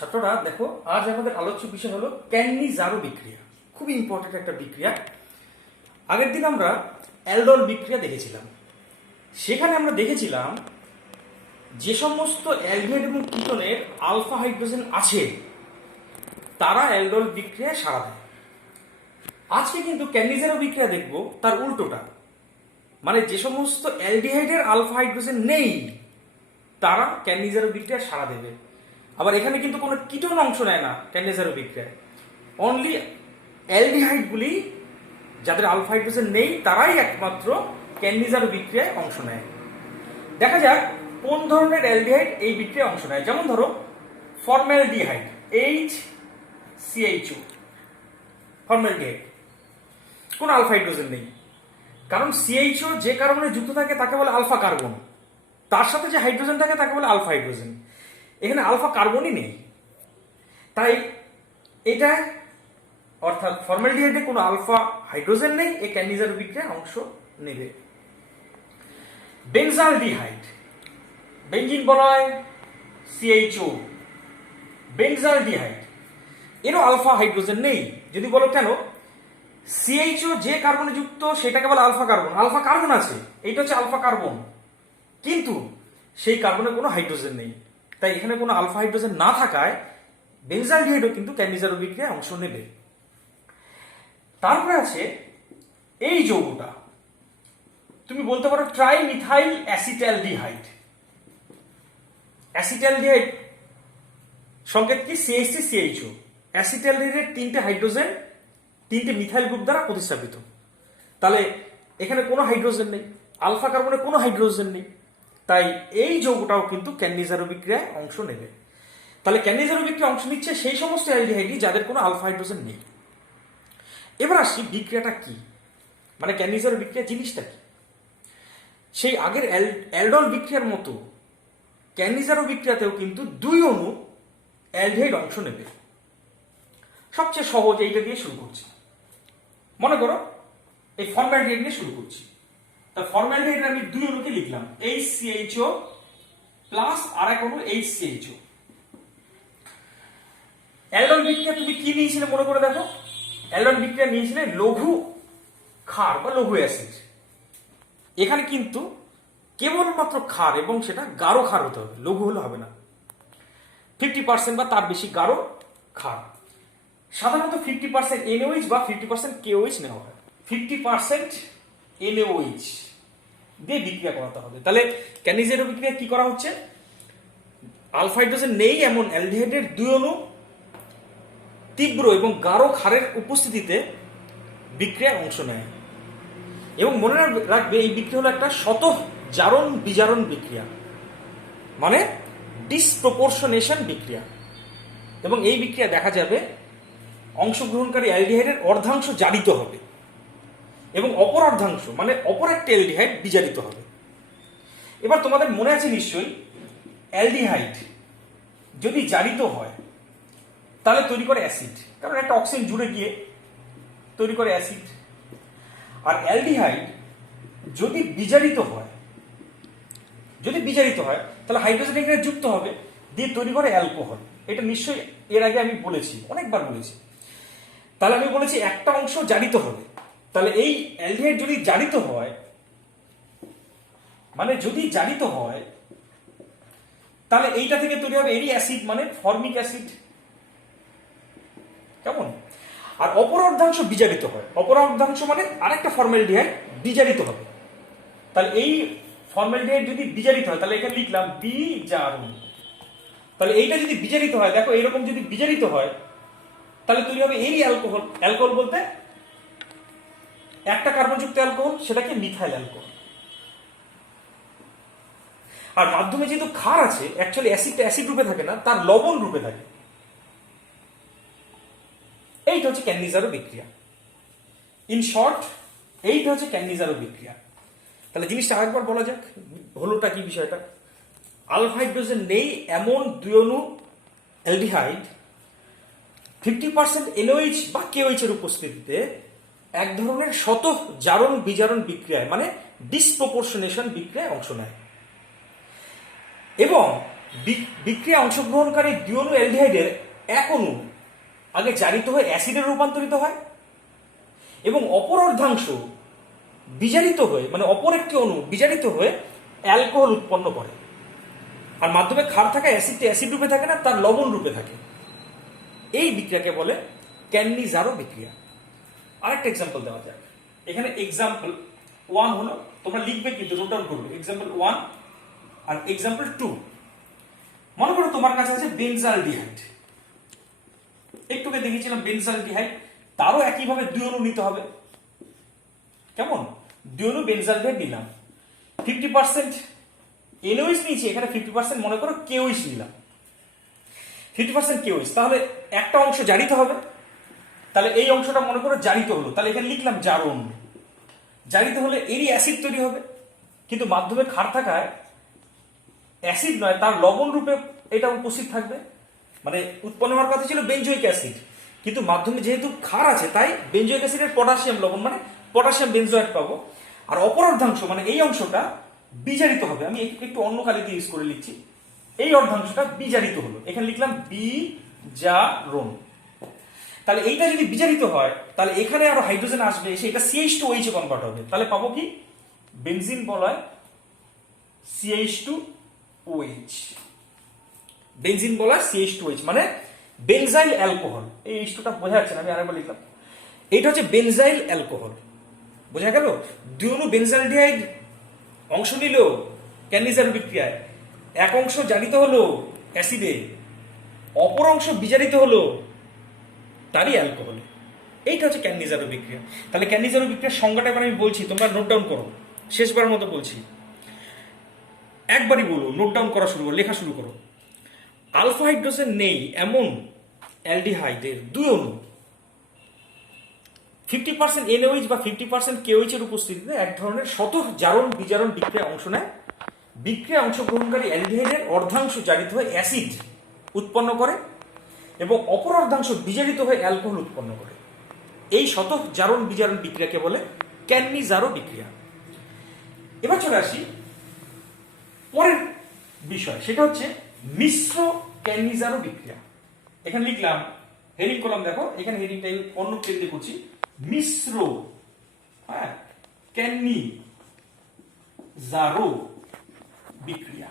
ছাত্ররা দেখো, আজ আমাদের আলোচ্য বিষয় হলো ক্যান্নিজারো বিক্রিয়া। খুবই ইম্পর্টেন্ট একটা বিক্রিয়া। আগের দিন আমরা অ্যালডল বিক্রিয়া দেখেছিলাম। সেখানে আমরা দেখেছিলাম যে সমস্ত অ্যালডিহাইড এবং কিটোনের আলফা হাইড্রোজেন আছে তারা অ্যালডল বিক্রিয়ায় সাড়া দেয়। আজকে কিন্তু ক্যান্নিজারো বিক্রিয়া দেখব তার উল্টোটা, মানে যে সমস্ত অ্যালডিহাইডের আলফা হাইড্রোজেন নেই তারা ক্যান্নিজারো বিক্রিয়ায় সাড়া দেবে। আবার এখানে কিন্তু কোনো কিটোন অংশ নেয় না ক্যান্নিজারো বিক্রিয়ায়, অনলি অ্যালডিহাইডগুলি যাদের আলফা হাইড্রোজেন নেই তারাই একমাত্র ক্যান্নিজারো বিক্রিয়ায় অংশ নেয়। দেখা যাক কোন ধরনের অ্যালডিহাইড এই বিক্রিয়ায় অংশ নেয়। যেমন ধরো ফর্মালডিহাইড, HCHO, ফর্মালডিহাইড, কোনো আলফা হাইড্রোজেন নেই, কারণ CHO যে কার্বনে যুক্ত থাকে তাকে বলে আলফা কার্বন, তার সাথে যে হাইড্রোজেন থাকে তাকে বলে আলফা হাইড্রোজেন। এখানে আলফা কার্বনই নেই, তাই এটা অর্থাৎ ফর্মালডিহাইডে কোনো আলফা হাইড্রোজেন নেই, এই ক্যান্নিজারো বিক্রিয়ায় অংশ নেবে। বেনজালডিহাইড, বেঞ্জিন বলা হয় CHO, বেনজালডিহাইড, এরও আলফা হাইড্রোজেন নেই। যদি বলো কেন, CHO যে কার্বনে যুক্ত সেটাকে বলে আলফা কার্বন, আলফা কার্বন আছে, এইটা হচ্ছে আলফা কার্বন, কিন্তু সেই কার্বনে কোনো হাইড্রোজেন নেই, তাই এখানে কোনো আলফা হাইড্রোজেন না থাকায় বেনজালডিহাইডও কিন্তু ক্যান্নিজারো বিক্রিয়ায় অংশ নেবে। তারপরে আছে এই যৌগটা, তুমি বলতে পারো ট্রাইমিথাইল অ্যাসিটালডিহাইড। অ্যাসিটালডিহাইড সংকেত কি? CH3CHO। অ্যাসিটালডিহাইডের তিনটে হাইড্রোজেন তিনটে মিথাইল গ্রুপ দ্বারা প্রতিস্থাপিত, তাহলে এখানে কোনো হাইড্রোজেন নেই, আলফা কার্বনে কোনো হাইড্রোজেন নেই, তাই এই যৌগটাও কিন্তু ক্যান্নিজারো বিক্রিয়ায় অংশ নেবে। তাহলে ক্যান্নিজারো বিক্রিয়ায় অংশ নিচ্ছে সেই সমস্ত অ্যালডিহাইডই যাদের কোনো আলফা হাইড্রোজেন নেই। এবার আসি বিক্রিয়াটা কি, মানে ক্যান্নিজারো বিক্রিয়া জিনিসটা কি। সেই আগের অ্যালডল বিক্রিয়ার মতো ক্যান্নিজারো বিক্রিয়াতেও কিন্তু দুই অণু অ্যালডিহাইড অংশ নেবে। সবচেয়ে সহজ এইটা দিয়ে শুরু করছি। মনে করো এই ফর্মালডিহাইড নিয়ে শুরু করছি। তা ফর্মালডিহাইড আমি দুই অণুকে লিখলাম, HCHO প্লাস আর এক অণু HCHO। অ্যালডল বিক্রিয়া তুমি কি নিয়েছিলে মনে করে দেখো, অ্যালডল বিক্রিয়া নিয়েছিলে লঘু ক্ষার বা লঘু অ্যাসিড। এখানে কিন্তু কেবলমাত্র ক্ষার, এবং সেটা গাঢ় ক্ষার হতে হবে, লঘু হলে হবে না। 50% বা তার বেশি গাঢ় ক্ষার। সাধারণত 50% NaOH বা 50% KOH নেওয়া হয়। 50% NaOH দিয়ে বিক্রিয়া করাতে হবে। তাহলে ক্যান্নিজারো বিক্রিয়া কি করা হচ্ছে? আলফা হাইড্রোজেন নেই এমন অ্যালডিহাইডের দুই অণু তীব্র এবং গাঢ় ক্ষারের উপস্থিতিতে বিক্রিয়ায় অংশ নেয়। এবং মনে রাখবে এই বিক্রিয়া হলো একটা স্বতঃ জারণ বিজারণ বিক্রিয়া, মানে ডিসপ্রপোর্শনেশন বিক্রিয়া। এবং এই বিক্রিয়া দেখা যাবে অংশগ্রহণকারী অ্যালডিহাইডের অর্ধাংশ জারিত হবে এবং অপর অর্ধাংশ মানে অপর একটা অ্যালডিহাইড বিজারিত হবে। এবার তোমাদের মনে আছে নিশ্চয়ই, অ্যালডিহাইড যদি জারিত হয় তাহলে তৈরি করে অ্যাসিড, কারণ একটা অক্সিজেন জুড়ে গিয়ে তৈরি করে অ্যাসিড। আর অ্যালডিহাইড যদি বিজারিত হয় তাহলে হাইড্রোজেন এখানে যুক্ত হবে, দিয়ে তৈরি করে অ্যালকোহল। এটা নিশ্চয়ই এর আগে আমি বলেছি, অনেকবার বলেছি। তাহলে আমি বলেছি একটা অংশ জারিত হবে, তাহলে এই অ্যালডিহাইড যদি জারিত হয়, মানে যদি জারিত হয়, তাহলে এইটা থেকে তৈরি হবে এরই অ্যাসিড, মানে ফর্মিক অ্যাসিড। কেমন? আর অপর অর্ধাংশ বিজারিত হয়, অপর অর্ধাংশ মানে আরেকটা ফর্মালডিহাইড বিজারিত হবে। তাহলে এই ফর্মালডিহাইড যদি বিজারিত হয়, তাহলে এখানে লিখলাম বিজারণ। তাহলে এইটা যদি বিজারিত হয়, দেখো এইরকম যদি বিজারিত হয় তাহলে তৈরি হবে এই অ্যালকোহল। অ্যালকোহল বলতে একটা কার্বনযুক্ত অ্যালকোহল, সেটাকে মিথাইল অ্যালকোহল। আর মাধ্যমে যেহেতু ক্ষার আছে, অ্যাকচুয়ালি অ্যাসিডটা অ্যাসিড রূপে থাকে না, তার লবণ রূপে থাকে। এইটা হচ্ছে ক্যান্নিজারো বিক্রিয়া। ইন শর্ট, এইটা হচ্ছে ক্যান্নিজারো বিক্রিয়া। তাহলে জিনিসটা আরেকবার বলা যাক, হলোটা কি বিষয়টা। আলফা হাইড্রোজেন নেই এমন দুই অণু অ্যালডিহাইড 50% NaOH বা KOH এর উপস্থিতিতে এক ধরনের স্বতঃ জারণ বিজারণ বিক্রিয়ায়, মানে ডিসপ্রপোর্শনেশন বিক্রিয়ায় অংশ নেয়। এবং বিক্রিয়া অংশগ্রহণকারী দুই অণু অ্যালডিহাইডের এক অণু আগে জারিত হয়ে অ্যাসিডে রূপান্তরিত হয় এবং অপর অর্ধাংশ বিজারিত হয়ে মানে অপর একটি অণু বিজারিত হয়ে অ্যালকোহল উৎপন্ন করে। আর মাধ্যমে ক্ষার থাকা অ্যাসিডটি অ্যাসিড রূপে থাকে না, তার লবণ রূপে থাকে। এই বিক্রিয়াকে বলে ক্যান্নিজারো বিক্রিয়া। আরেকটা এক্সাম্পল দেওয়া যাক। এখানে এক্সাম্পল 1 হলো, তোমরা লিখবে কিন্তু নোট ডাউন করবে। এক্সাম্পল 1 আর এক্সাম্পল 2। মনে করো তোমার কাছে আছে বেনজালডিহাইড। একটুকে দেখিয়েছিলাম বেনজালডিহাইড, তারও একইভাবে দুই অণু নিতে হবে। কেমন? দুই অণু বেনজালডিহাইড নিলাম, 50% এনওএইচ নিয়েছি, এখানে 50% মনে করো কেওএইচ নিলাম, 50% কেওএইচ। তাহলে একটা অংশ জারিত হবে, তাহলে এই অংশটা মনে করো জারিত হলো, তাহলে এখানে লিখলাম জারণ। জারিত হলে এরই অ্যাসিড তৈরি হবে, কিন্তু মাধ্যমে ক্ষার থাকায় অ্যাসিড নয়, তার লবণ রূপে এটা উপস্থিত থাকবে। মানে উৎপন্ন হওয়ার কথা ছিল বেনজোইক অ্যাসিড, কিন্তু মাধ্যমে যেহেতু ক্ষার আছে তাই বেনজোইক অ্যাসিডের পটাশিয়াম লবণ মানে পটাশিয়াম বেনজোয়েট পাবো। আর অপর অর্ধাংশ মানে এই অংশটা বিজারিত হবে। আমি একটু অন্য কালিতে ইউজ করে লিখছি। এই অর্ধাংশটা বিজারিত হলো, এখানে লিখলাম বিজারণ। তাহলে এইটা যদি বিজারিত হয় তাহলে এখানে আরো হাইড্রোজেন আসবে, এসে এটা CH2OH এ কনভার্ট হবে। তাহলে পাবো কি? বেনজিন বলয় CH2OH। বেনজিন বলয় CH2OH মানে বেনজাইল অ্যালকোহল। এই H2টা বোঝা যাচ্ছে না, আমি আরেকবার লিখলাম। এইটা হচ্ছে বেনজাইল অ্যালকোহল। বোঝা গেল? দুই অণু বেনজালডিহাইড অংশ নিল ক্যান্নিজারো বিক্রিয়ায়, এক অংশ জারিত হলো অ্যাসিডে, অপর অংশ বিজারিত হলো তারই অ্যালকোহলে। এইটা হচ্ছে ক্যান্নিজারো বিক্রিয়া। তাহলে ক্যান্নিজারো বিক্রিয়ার সংজ্ঞাটা এবার আমি বলছি, তোমরা নোট ডাউন করো। শেষবারের মতো বলছি, একবারই বলো, নোট ডাউন করা শুরু করো, লেখা শুরু করো। আলফা হাইড্রোজেন নেই এমন অ্যালডিহাইডের দুই অণু 50% এনওএইচ বা 50% কেওএইচ এর উপস্থিতিতে এক ধরনের স্বতঃ জারণ বিজারণ বিক্রিয়া অংশ নেয়। বিক্রিয়া অংশগ্রহণকারী অ্যালডিহাইডের অর্ধাংশ জারিত হয়ে অ্যাসিড উৎপন্ন করে এবং অপর অর্ধাংশ বিজারিত হয়ে অ্যালকোহল উৎপন্ন করে। এই স্বতঃ জারণ বিজারণ বিক্রিয়াকে বলে ক্যান্নিজারো বিক্রিয়া। এবার চলে আসি পরের বিষয়, সেটা হচ্ছে মিশ্র ক্যান্নিজারো বিক্রিয়া। এখানে লিখলাম, হেডিং করলাম, দেখো এখানে হেডিংটা অন্য পেন দিয়ে করছি, মিশ্র ক্যান্নিজারো বিক্রিয়া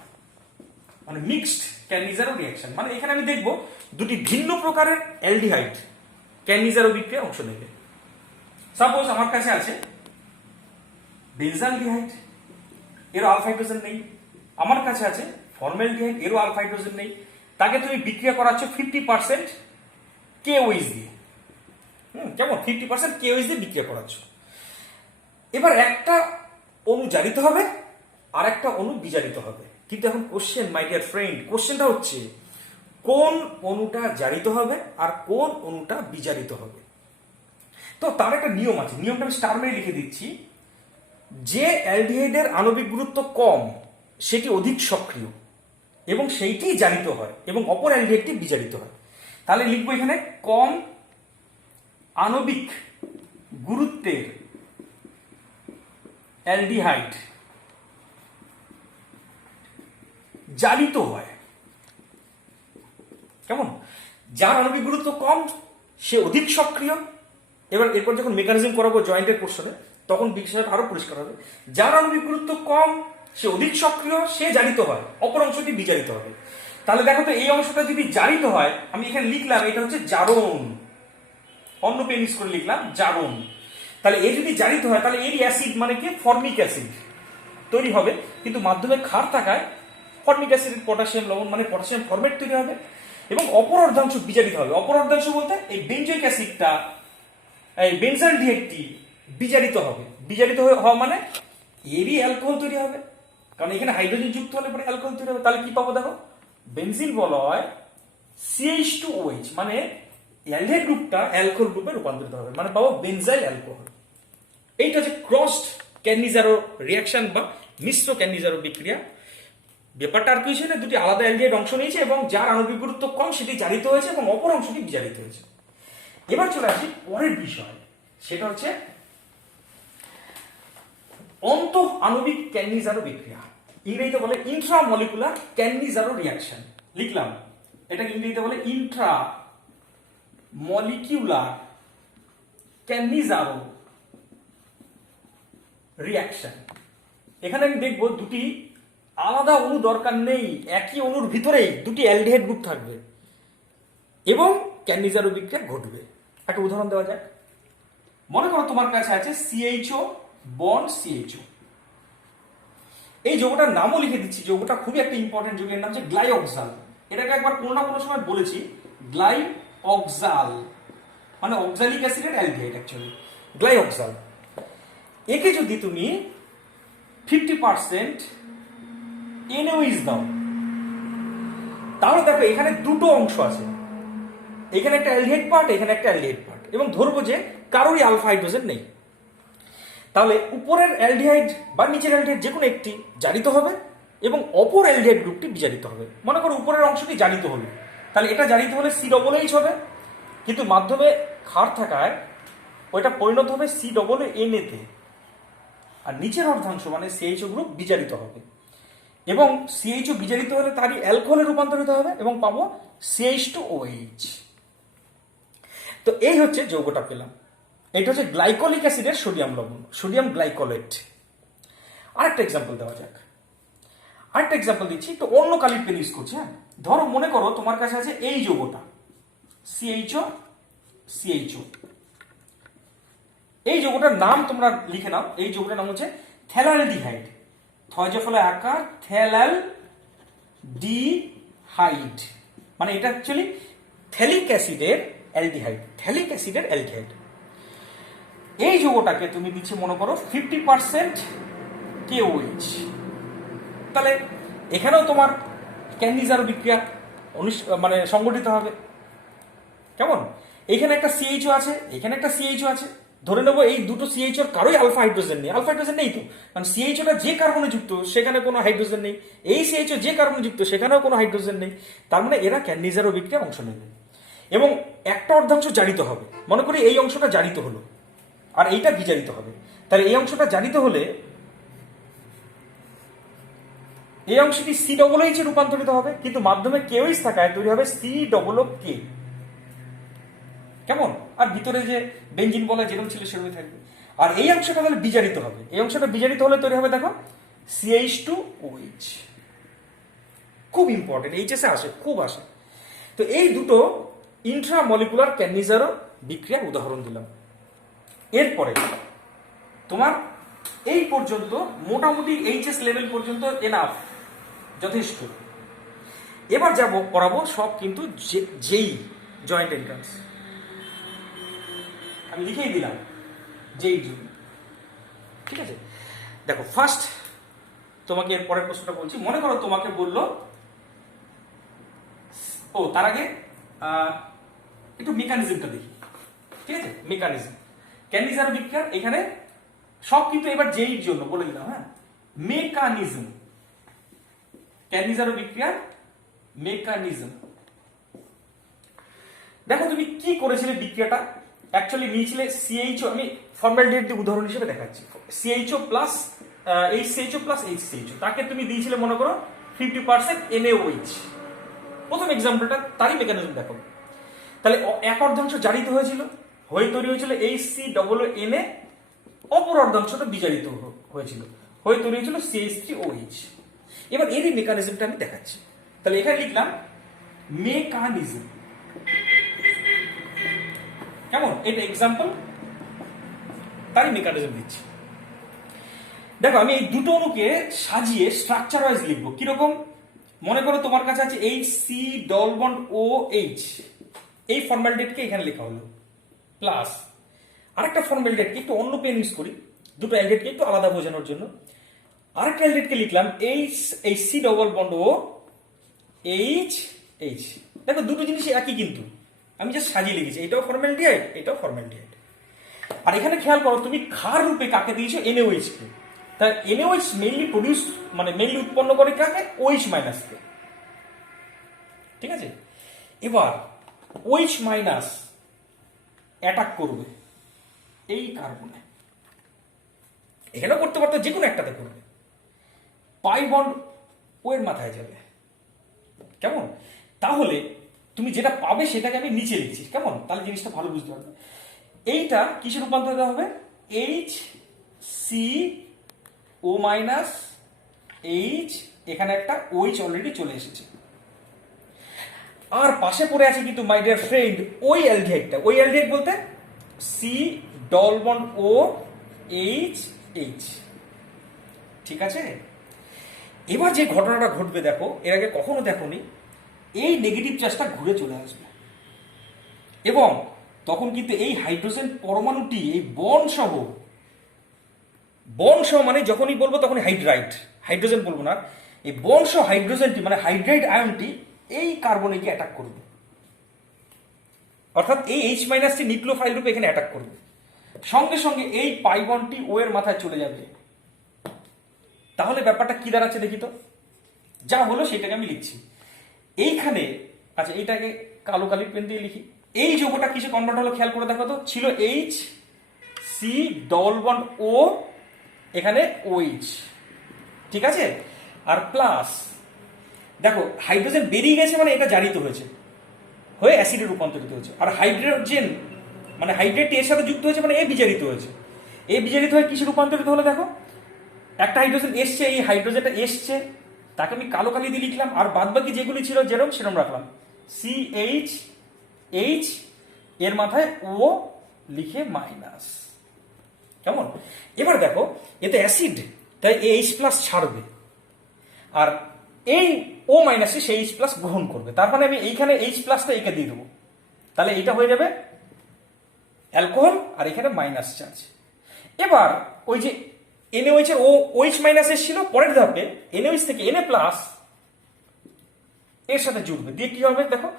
মানে মিক্সড ক্যান্নিজারো রিঅ্যাকশন। মানে এখানে আমি দেখব দুটি ভিন্ন প্রকারের অ্যালডিহাইড ক্যান্নিজারো বিক্রিয়া অংশ নেবে। সাপোজ আমার কাছে আছে বেনজালডিহাইড, এর আলফা হাইড্রোজেন নেই। আমার কাছে আছে ফর্মালডিহাইড, এরও আলফা হাইড্রোজেন নেই। তাকে তুমি বিক্রিয়া করাচ্ছ 50% কেওএইচ দিয়ে। কেমন? 50% কেওএইচ দিয়ে বিক্রিয়া করাচ্ছ। এবার একটা অণু জারিত হবে আর একটা অণু বিজারিত হবে। কিন্তু এখন কোশ্চেন, মাই ডিয়ার ফ্রেন্ড, কোশ্চেনটা হচ্ছে কোন অণুটা জারিত হবে আর কোন অণুটা বিজারিত হবে। তো তার একটা নিয়ম আছে, নিয়মটা আমি স্টার মেরে লিখে দিচ্ছি। যে অ্যালডিহাইডের আণবিক গুরুত্ব কম সেটি অধিক সক্রিয় এবং সেইটি জারিত হয় এবং অপর অ্যালডিহাইডটি বিজারিত হয়। তাহলে লিখবো এখানে কম আণবিক গুরুত্বের অ্যালডিহাইড জারিত হয়। কেমন? যার আণবিক গুরুত্ব কম সে অধিক সক্রিয়। এরপর যখন মেকানিজম করাবো জয়েন্টের পোর্শনে তখন বিষয়টা আরো পরিষ্কার হবে। যার আণবিক গুরুত্ব কম সে অধিক সক্রিয়, সে জারিত হয়, অপর অংশটি বিজারিত হবে। তাহলে দেখো তো, এই অংশটা যদি জারিত হয়, আমি এখানে লিখলাম এটা হচ্ছে জারণ, অন্য পেন ইউজ করে লিখলাম জারণ। তাহলে এ যদি জারিত হয় তাহলে এর অ্যাসিড মানে কি? ফর্মিক অ্যাসিড তৈরি হবে, কিন্তু মাধ্যমে ক্ষার থাকায় ফর্মিক অ্যাসিডের পটাশিয়াম লবণ মানে পটাশিয়াম ফর্মেট তৈরি হবে এবং অপর অর্ধাংশ বিজারিত হবে। অপর অর্ধাংশ বলতে এই বেনজোইক অ্যাসিডটা, এই বেনজালডিহাইডটি বিজারিত হবে। বিজারিত হওয়া মানে এরই অ্যালকোহল তৈরি হবে, কারণ এখানে হাইড্রোজেন যুক্ত হলে পরে অ্যালকোহল তৈরি হবে। তাহলে কি পাবো দেখো, বেনজিন বলয় CH2OH মানে অ্যালডিহাইড গ্রুপটা অ্যালকোহল গ্রুপে রূপান্তরিত হবে, মানে পাবো বেনজাইল অ্যালকোহল। এইটা হচ্ছে ক্রসড ক্যান্নিজারো রিঅ্যাকশন বা মিশ্র ক্যান্নিজারো বিক্রিয়া। ব্যাপারটা আর কি হয়েছে না, দুটি আলাদা অ্যালডিহাইড অংশ নিয়েছে এবং যার আণবিক গুরুত্ব কম সেটি জারিত হয়েছে এবং অপর অংশটি বিজারিত হয়েছে। এবার চলে আসি পরের বিষয়, সেটা হচ্ছে অন্তঃআণবিক ক্যান্নিজারো বিক্রিয়া। ইংরেজিতে বলে ইন্ট্রামলিকুলার ক্যান্নিজারো রিয়াকশন। লিখলাম, এটা ইংরেজিতে বলে ইন্ট্রা মলিকিউলার ক্যান্নিজারো রিয়াকশন। এখানে আমি দেখবো দুটি আলাদা অণু দরকার নেই, একই অণুর ভিতরেই দুটি অ্যালডিহাইড গ্রুপ থাকবে এবং ক্যান্নিজারো বিক্রিয়া ঘটবে। একটা উদাহরণ দেওয়া যাক। মনে করো তোমার কাছে আছে সিএইচও বন্ড সিএইচও। এই যৌগটার নামও লিখে দিচ্ছি, যৌগটা খুবই একটা ইম্পর্টেন্ট যৌগের নাম হচ্ছে গ্লাইঅক্সাল। এটাকে একবার কোনো না কোনো সময় বলেছি, গ্লাইঅক্সাল মানে অক্সালিক অ্যাসিডের অ্যালডিহাইড অ্যাকচুয়ালি গ্লাইঅক্সাল। একে যদি তুমি 50% NaOH দাও, তাহলে দেখো এখানে দুটো অংশ আছে, এখানে একটা অ্যালডিহাইড পার্ট, এখানে একটা অ্যালডিহাইড পার্ট, এবং ধরবো যে কারোরই আলফা হাইড্রোজেন নেই। তাহলে উপরের অ্যালডিহাইড বা নিচের অ্যালডিহাইড যে কোনো একটি জারিত হবে এবং অপর অ্যালডিহাইড গ্রুপটি বিজারিত হবে। মনে করো উপরের অংশটি জারিত হলো, তাহলে এটা জারিত হলে COOH হবে, কিন্তু মাধ্যমে ক্ষার থাকায় ওইটা পরিণত হবে COONA তে, আর নিচের অর্ধাংশ মানে CHO গ্রুপ বিজারিত হবে, এবং CHO বিজারিত হলে তারই অ্যালকোহলে রূপান্তরিত হবে এবং পাবো CH2OH। তো এই হচ্ছে যৌগটা পেলাম, এটা হচ্ছে গ্লাইকোলিক অ্যাসিডের সোডিয়াম লবণ, সোডিয়াম গ্লাইকোলেট। আরেকটা এক্সাম্পল দেওয়া যাক, আরেকটা এক্সাম্পল দিচ্ছি, তো অন্য কালির পেন ইউজ করছি। হ্যাঁ, ধরো মনে করো তোমার কাছে আছে এই যৌগটা CHO। এই যৌগটার নাম তোমরা লিখে নাও, এই যৌগটার নাম হচ্ছে থ্যালালডিহাইড, থয়জফলে আকার থ্যালালডিহাইড, মানে এটা অ্যাকচুয়ালি থ্যালিক অ্যাসিডের অ্যালডিহাইড, থ্যালিক অ্যাসিডের অ্যালডিহাইড। এই যৌগটাকে তুমি দিচ্ছি মনে করো 50% KOH। তাহলে এখানেও তোমার ক্যান্নিজারো বিক্রিয়া মানে সংগঠিত হবে। কেমন? এখানে একটা CHO আছে, এখানে একটা CHO আছে, ধরে নেবো এই দুটো CHO কারোই আলফা হাইড্রোজেন নেই, আলফা হাইড্রোজেন নেই তো, কারণ CHOটা যে কার্বনে যুক্ত সেখানে কোনো হাইড্রোজেন নেই, এই CHO যে কার্বনে যুক্ত সেখানেও কোনো হাইড্রোজেন নেই, তার মানে এরা ক্যান্নিজারো বিক্রিয়া অংশ নেবে এবং একটা অর্ধাংশ জারিত হবে। মনে করি এই অংশটা জারিত হলো আর এইটা বিজারিত হবে, তাহলে এই অংশটা জারিত হলে এই অংশটি COOH এ রূপান্তরিত হবে, কিন্তু মাধ্যমে KOH থাকায় তৈরি হবে COOK। কেমন? আর ভিতরে যে বেঞ্জিন বলা যেরকম ছিল সেরকমই থাকবে। আর এই অংশটা তাহলে বিজারিত হবে, এই অংশটা বিজারিত হলে তৈরি হবে দেখো CH2OH। খুব ইম্পর্টেন্ট, এইচএসে আসে, খুব আসে। তো এই দুটো ইন্ট্রামলিকুলার ক্যান্নিজারো বিক্রিয়ার উদাহরণ দিলাম। এরপরে তোমার এই পর্যন্ত মোটামুটি এইচএস লেভেল পর্যন্ত এনাফ, যথেষ্ট। এবার যাব করাবো সব কিন্তু জেই, জয়েন্ট এন্ট্রান্স। আমি লিখেই দিলাম জেই জন্য, ঠিক আছে? দেখো ফার্স্ট তোমাকে এর পরের প্রশ্নটা বলছি। মনে করো তোমাকে বললো, ও তার আগে একটু মেকানিজমটা দেখি, ঠিক আছে? মেকানিজম ক্যান্নিজারো বিক্রিয়ার এখানে সব কিন্তু এবার জেইর জন্য বলে দিলাম। হ্যাঁ, মেকানিজম, ক্যান্নিজারো বিক্রিয়ার মেকানিজম। দেখো তুমি কি করেছিলে বিক্রিয়াটা, অ্যাকচুয়ালি নিয়েছিলে CHO, আমি ফর্মালডিহাইড দিয়ে উদাহরণ হিসেবে দেখাচ্ছি, CHO plus HCHO plus HCHO, তাকে তুমি দিয়েছিলে মনে করো 50% NaOH। প্রথম এক্সাম্পলটা তারই মেকানিজম দেখো। তাহলে এক অর্ধাংশ জারিত হয়েছিল, হয়ে তৈরি হয়েছিল HCOONA, অপর অর্ধাংশটা বিজারিত হয়েছিল, হয়ে তৈরি হয়েছিল CH3OH। এবার এরই মেকানিজমটা আমি দেখাচ্ছি। তাহলে এখানে লিখলাম মেকানিজম। কেমন? এটা এক্সাম্পল, তারই মেকানিজম দিচ্ছি। দেখো আমি এই দুটো অণুকে সাজিয়ে স্ট্রাকচার ওয়াইজ লিখবো। কিরকম? মনে করো তোমার কাছে আছে HC⋅OH, এই ফর্মালডিহাইডকে এখানে লেখা হলো, প্লাস আরেকটা ফর্মালডিহাইডকে একটু অন্য পেন ইউজ করি, দুটো অ্যালডিহাইডকে একটু আলাদা বোঝানোর জন্য। আরেকটা অ্যালডিহাইডকে লিখলাম HC⋅OH। দেখো দুটো জিনিস একই, কিন্তু আমি জাস্ট সাজিয়ে লিখেছি, এটাও ফর্মালডিহাইড, এটাও ফর্মালডিহাইড। আর এখানে খেয়াল করো তুমি ক্ষার রূপে কাকে দিয়েছো, NaOH কে। তাই NaOH মেইনলি প্রডিউস মানে মেইনলি উৎপন্ন করে কাকে, OH মাইনাস কে, ঠিক আছে? এবার OH মাইনাস অ্যাটাক করবে এই কার্বনে, এখানেও করতে পারতো, যে কোনো একটাতে করবে। পাই বন্ড ও এর মাথায় যাবে। কেমন? তাহলে তুমি যেটা পাবে সেটাকে আমি নিচে লিখছি, কেমন? তাহলে জিনিসটা ভালো বুঝতে পারবে। এইটা কিসে রূপান্তরিত হবে? এইচ সি ও মাইনাস এইচ, এখানে একটা ওইচ অলরেডি চলে এসেছে। আর পাশে পড়ে আছে কিন্তু মাই ডিয়ার ফ্রেন্ড ওই অ্যালডিহাইডটা। ওই অ্যালডিহাইড বলতে C double bond O H H. ঠিক আছে? এবার যে ঘটনাটা ঘটবে দেখো, এর আগে কখনো দেখোনি, এই নেগেটিভ চার্জটা ঘুরে চলে আসবে এবং তখন কিন্তু এই হাইড্রোজেন পরমাণুটি এই বন্ড সহ মানে যখনই বলবো তখনই হাইড্রোজেন বলবো না, এই বন্ড সহ হাইড্রোজেনটি মানে হাইড্রাইড আয়নটি এই কার্বনকে অ্যাটাক করবে, অর্থাৎ এই এইচ মাইনাসটি নিউক্লিওফাইল রূপে এখানে অ্যাটাক করবে। সঙ্গে সঙ্গে এই পাই বন্ডটি ও এর মাথায় চলে যাবে। তাহলে ব্যাপারটা কি দাঁড়াচ্ছে দেখি তো। যা হলো সেটাকে আমি লিখছি এইখানে। আচ্ছা, এইটাকে কালো কালির পেন দিয়ে লিখি। এই যৌগটা কিসে কনভার্ট হলো খেয়াল করে দেখো তো। ছিল এইচ সি ডবল বন্ড ও, এখানে ওইচ, ঠিক আছে? আর প্লাস দেখো হাইড্রোজেন বেরিয়ে গেছে মানে এটা জারিত হয়েছে, হয়ে অ্যাসিডে রূপান্তরিত হয়েছে। আর হাইড্রোজেন মানে হাইড্রেটটি এর সাথে যুক্ত হয়েছে মানে এ বিজারিত হয়েছে। এ বিজারিত হয়ে কিসে রূপান্তরিত হলো দেখো, একটা হাইড্রোজেন এসছে, এই হাইড্রোজেনটা এসছে, তাকে আমি কালো কালি দিয়ে লিখলাম, আর বাদ বাকি যেগুলি ছিল যেরকম সেরকম রাখলাম। সি এইচ এইচ, এর মাথায় ও লিখে মাইনাস। কেমন? এবার দেখো এতে অ্যাসিড, তাই এইচ প্লাস ছাড়বে, আর এই ও মাইনাসে সেই এইচ প্লাস গ্রহণ করবে। তার মানে আমি এইখানে এইচ প্লাসটা একে দিয়ে দেবো, তাহলে এইটা হয়ে যাবে অ্যালকোহল, আর এখানে মাইনাস চার্জ। এবার ওই যে NaOH এর OH মাইনাস এসেছিল, পরের ধাপে NaOH থেকে Na প্লাস এর সাথে জুড়বে, দিয়ে কি হবে দেখো,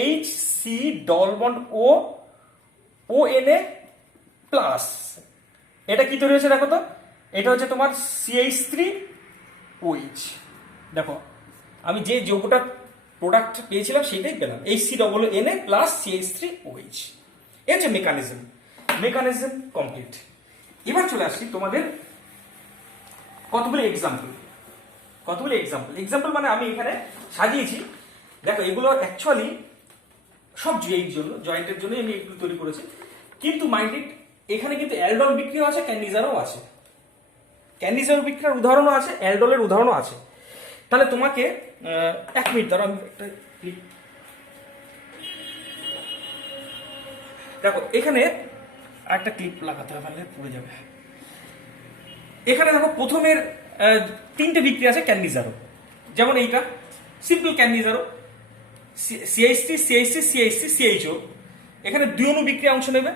এইচ সি ডবল বন্ড ও Na প্লাস। এটা কি তৈরি হয়েছে দেখো তো, এটা হচ্ছে তোমার CH3OH। দেখো আমি যে যৌগটার প্রোডাক্ট পেয়েছিলাম সেটাই পেলাম, H C double Na plus CH3OH। এর হচ্ছে মেকানিজম কমপ্লিট। এবার চলে আসছি তোমাদের কতগুলো এক্সাম্পল মানে আমি এখানে সাজিয়েছি। দেখো এগুলো অ্যাকচুয়ালি সব জয়েন্টের জন্য আমি এগুলো তৈরি করেছি, কিন্তু মাইন্ডেড এখানে কিন্তু অ্যালডল বিক্রিয়া আছে, ক্যান্ডিজারও আছে। ক্যান্ডিজার বিক্রিয়ার উদাহরণও আছে, অ্যালডলের উদাহরণও আছে। তাহলে তোমাকে 1 মিনিট ধরো, আমি একটা দেখো এখানে একটা ক্লিপ লাগাতে হবে, পড়ে যাবে। এখানে দেখো প্রথমের 3টে বিক্রিয়া আছে ক্যান্ডিজারও, যেমন এইটা সিম্পল ক্যান্ডিজারও, CH3CH3CH3CHO। এখানে 2 অণু বিক্রিয়া অংশ নেবে,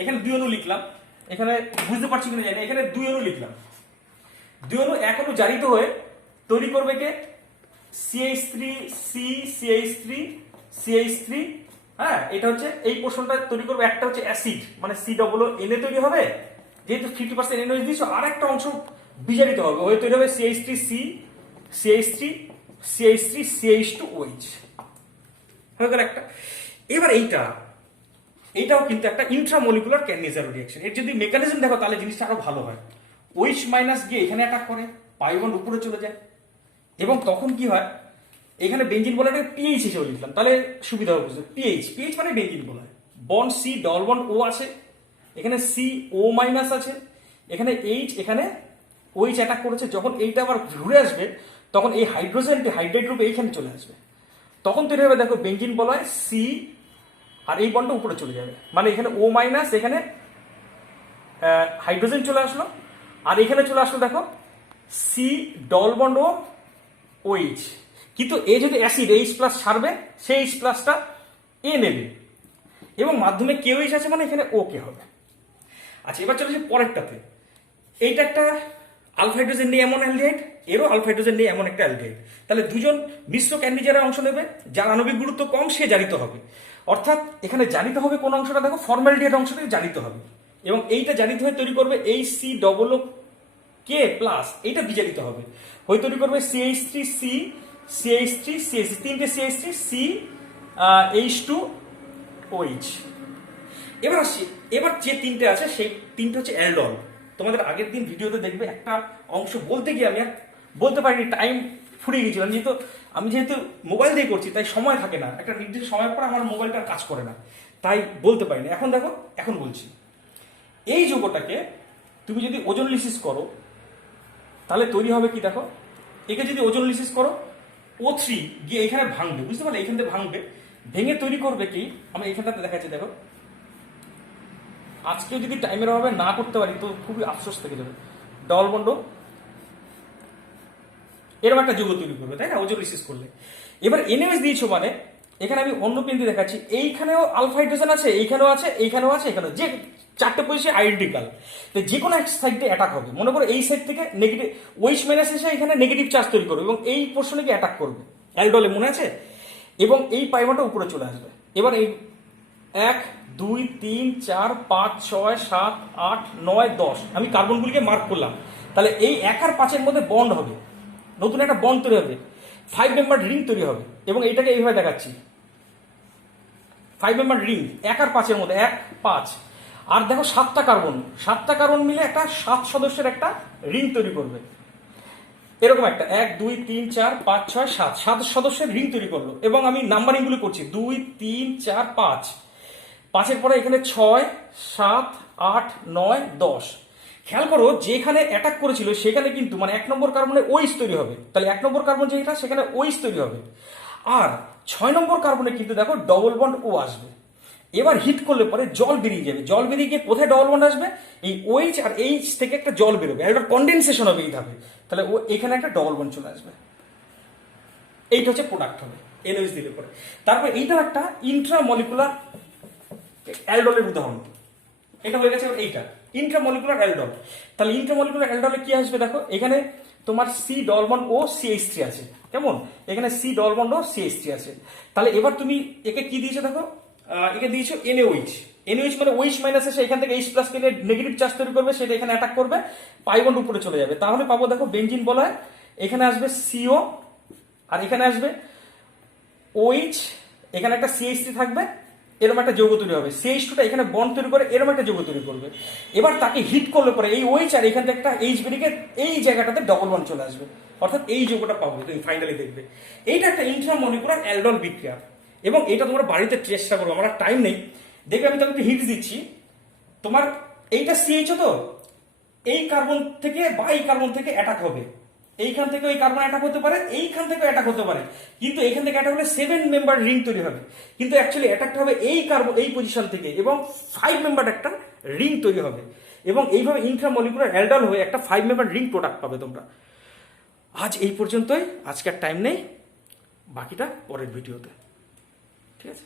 এখানে 2 অণু লিখলাম, এখানে বুঝতে পারছি কিনা জানি, এখানে 2 অণু লিখলাম। 2 অণু 1 অণু জারিত হয়ে তৈরি করবে কে, CH3CH3CH3। হ্যাঁ, এটা হচ্ছে এই পোর্শনটা তৈরি করবে। একটা হচ্ছে অ্যাসিড মানে C ডবল Na তৈরি হবে, যেহেতু 50% NaOH দিয়েছো, আর একটা অংশ বিজারিত হবে, হয়ে তৈরি হবে CH3CH3CH2OH। হয়ে গেল একটা। এবার এইটাও কিন্তু একটা ইন্ট্রামলিকুলার ক্যান্ডিজার রিঅ্যাকশন। এর যদি মেকানিজম দেখো তাহলে জিনিসটা আরো ভালো হয়। OH মাইনাস গিয়ে এখানে অ্যাটাক করে, পাই বন্ড উপরে চলে যায়, এবং তখন কি হয়, এখানে বেঞ্জিন বলাটাকে পিএইচ হিসেবে লিখলাম, তাহলে সুবিধা হবে বুঝতে। পিএইচ মানে বেঞ্জিন বলা, বন্ড সি ডবল বন্ড ও আছে, এখানে CO মাইনাস আছে, এখানে এইচ, এখানে OH অ্যাটাক করেছে। যখন এইটা আবার ঘুরে আসবে তখন এই হাইড্রোজেনটি হাইড্রাইড রূপে এইখানে চলে আসবে, তখন তৈরি হবে দেখো বেঞ্জিন বলয় সি, আর এই বন্ডটা উপরে চলে যাবে, মানে এখানে O মাইনাস, এখানে হাইড্রোজেন চলে আসলো, আর এখানে চলে আসলো দেখো সি ডবল বন্ড OH। কিন্তু এ যদি অ্যাসিড এইচ প্লাস ছাড়বে, সেই এইচ প্লাসটা এ নেবে, এবং মাধ্যমে KOH আছে মানে এখানে ওকে হবে। আচ্ছা, এবার চলে আসে পরেরটাতে। এইটা একটা আলফা হাইড্রোজেন নিয়ে এমন অ্যালডিহাইড, এরও আলফা হাইড্রোজেন নিয়ে এমন একটা অ্যালডিহাইড। তাহলে দুজন মিশ্র ক্যান্ডিজারে অংশ নেবে, যার আণবিক গুরুত্ব কম সে জারিত হবে। অর্থাৎ এখানে জারিত হবে কোন অংশটা দেখো, ফর্মালডিহাইড অংশটা জারিত হবে, এবং এইটা জারিত হয়ে তৈরি করবে HC ডবল K প্লাস, এইটা বিজারিত হবে, হয়ে তৈরি করবে CH3C CH3CH3, 3টে CH3C H2OH। এবার আসছি, এবার যে 3টে আছে সেই 3টে হচ্ছে অ্যালডল। তোমাদের আগের দিন ভিডিওতে দেখবে একটা অংশ বলতে গিয়ে আমি বলতে পারিনি, টাইম ফুরিয়ে গেছিল। আমি যেহেতু মোবাইল দিয়ে করছি তাই সময় থাকে না, একটা নির্দিষ্ট সময়ের পর আমার মোবাইলটা কাজ করে না, তাই বলতে পারিনি। এখন দেখো, এখন বলছি। এই যৌগটাকে তুমি যদি ওজন লিসিস করো তাহলে তৈরি হবে কি দেখো, একে যদি ওজন লিসিস করো O3 গিয়ে এখানে ভাঙবে, বুঝতে পারলে, এখান থেকে ভাঙবে, ভেঙে তৈরি করবে কি, আমি এখানটাতে দেখাচ্ছি দেখো। আজকেও যদি টাইমের অভাবে না করতে পারি তো খুবই আফসোস থেকে যাবে। ডবল বন্ড এরকম একটা যৌগ তৈরি করবে, তাই না, ওজন লিসিস করলে। এবার NaOH দিয়েছো মানে এখানে আমি অন্য পেন দিয়ে দেখাচ্ছি, এইখানেও আলফা হাইড্রোজেন আছে, এইখানেও আছে, এইখানেও আছে, এখানেও, যে চারটে পজিশন আইডেন্টিক্যাল। তো যে কোনো এক সাইডে অ্যাটাক হবে। মনে করো এই সাইড থেকে নেগেটিভ OH মাইনাস এসে এখানে নেগেটিভ চার্জ তৈরি করবে এবং এই পোর্শনে গিয়ে অ্যাটাক করবে, অ্যালডলে, মনে আছে? এবং এই পাইমাটা উপরে চলে আসবে। এবার এই 1 2 3 4 5 6 7 8 9 10 আমি কার্বনগুলিকে মার্ক করলাম। তাহলে এই 1 আর 5 এর মধ্যে বন্ড হবে, নতুন একটা বন্ড তৈরি হবে, 5 মেম্বার রিং তৈরি হবে। এবং এইটাকে এইভাবে দেখাচ্ছি, 5 মেম্বার রিং 1 আর 5 এর মধ্যে, 1 5। আর দেখো 7টা কার্বন মিলে একটা 7 সদস্যের একটা রিং তৈরি করবে। এরকম একটা 1 2 3 4 5 6 7 7 সদস্যের রিং তৈরি করলো। এবং আমি নাম্বারিং গুলো করছি 2 3 4 5, 5 এর পরে এখানে 6 7 8 9 10। খেয়াল করো, যেখানে অ্যাটাক করেছিল সেখানে কিন্তু মানে 1 নম্বর কার্বনে OH তৈরি হবে, তাহলে 1 নম্বর কার্বন যেটা সেখানে OH তৈরি হবে। আর 6 নম্বর কার্বনে কিন্তু দেখো ডবল বন্ড O আসবে। এবার হিট করলে পরে জল বেরিয়ে যাবে, জল বেরিয়ে গিয়ে কোথায় ডবল বন্ড আসবে, এই OH আর H থেকে একটা জল বেরোবে, একটা কন্ডেনসেশন হবে এই ধাপে, তাহলে ও এখানে একটা ডবল বন্ড চলে আসবে। এইটা হচ্ছে প্রোডাক্ট হবে NaOH দিলে পরে। তারপর এইটা একটা ইন্ট্রামলিকুলার অ্যালডলের উদাহরণ, এটা হয়ে গেছে। এইটা ইন্ট্রামলিকুলার অ্যালডল। তাহলে ইন্ট্রামলিকুলার অ্যালডলে কি আসবে দেখো, এখানে তোমার C double bond O CH3 আছে, কেমন, এখানে C double bond O CH3 আছে। তাহলে এবার তুমি একে কি দিয়েছো দেখো, একে দিয়েছো NaOH। NaOH মানে OH মাইনাস এসে এখান থেকে H প্লাস কে নেগেটিভ চার্জ তৈরি করবে, সেটা এখানে অ্যাটাক করবে, পাই বন্ড উপরে চলে যাবে। তাহলে পাবো দেখো বেনজিন বলা হয়, এখানে আসবে CO আর এখানে আসবে OH, এখানে একটা CH3 থাকবে, এরকম একটা যৌগ তৈরি হবে। CH2টা এখানে বন্ড তৈরি করে এরকম একটা যৌগ তৈরি করবে। এবার তাকে হিট করলে পরে এই OH আর এখান থেকে একটা H বেরিয়ে এই জায়গাটাতে ডবল বন্ড চলে আসবে, অর্থাৎ এই যৌগটা পাবো তুমি ফাইনালি দেখবে। এইটা একটা ইন্ট্রামলিকুলার অ্যালডল বিক্রিয়া। এবং এটা তোমরা বাড়িতে চেষ্টা করো, আমার টাইম নেই, দেখবে আমি তোমাকে হিট দিচ্ছি। তোমার এইটা CH তো এই কার্বন থেকে বা এই কার্বন থেকে অ্যাটাক হবে, এইখান থেকে ওই কার্বন অ্যাটাক হতে পারে, এইখান থেকে অ্যাটাক হতে পারে, কিন্তু এইখান থেকে অ্যাটাক হলে 7 মেম্বার রিং তৈরি হবে, কিন্তু অ্যাকচুয়ালি অ্যাটাকটা হবে এই কার্বন এই পজিশন থেকে এবং 5 মেম্বার একটা রিং তৈরি হবে। এবং এইভাবে ইন্ট্রামলিকুলার অ্যালডল হয়ে একটা 5 মেম্বার রিং প্রোডাক্ট পাবে তোমরা। আজ এই পর্যন্তই, আজকে আর টাইম নেই, বাকিটা পরের ভিডিওতে, ঠিক আছে।